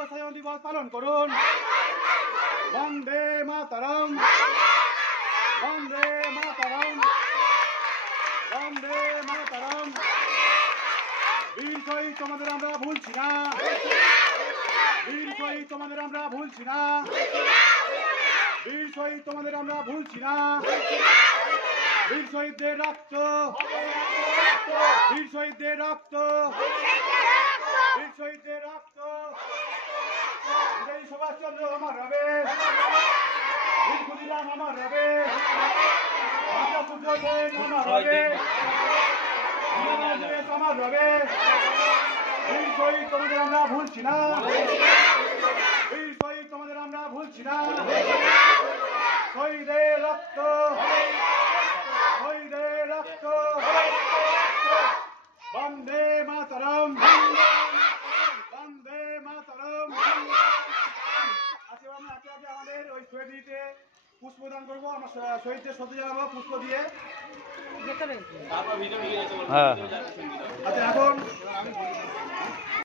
বজ্রসায়ন দিবস পালন করুন। বন্দে মাতরম, বন্দে মাতরম, বন্দে মাতরম। বীর শহীদ তোমাদের আমরা ভুলছি না, বীর শহীদ তোমাদের আমরা ভুলছি না, বীর শহীদ তোমাদের আমরা ভুলছি না। বীর শহীদদের রক্ত, বীর শহীদদের রক্ত, বীর শহীদদের রক্ত। নেতাজি সুভাষচন্দ্র আমার রবে, বীর ক্ষুদিরাম আমার রবে, মাতা সূর্য সেন আমার রবে, আমার রবে। বীর শহীদ তোমাদের আমরা ভুলছি না, বীর শহীদ তোমাদের আমরা ভুলছি না। শহীদের রক্ত, শহীদের রক্ত। বন্দে মাতরম, বন্দে মাতরম। আজকে আমাদের ওই শহীদকে পুষ্পদান করবো, আমরা শহীদদের শ্রদ্ধা জানাবো পুষ্প দিয়ে। আচ্ছা এখন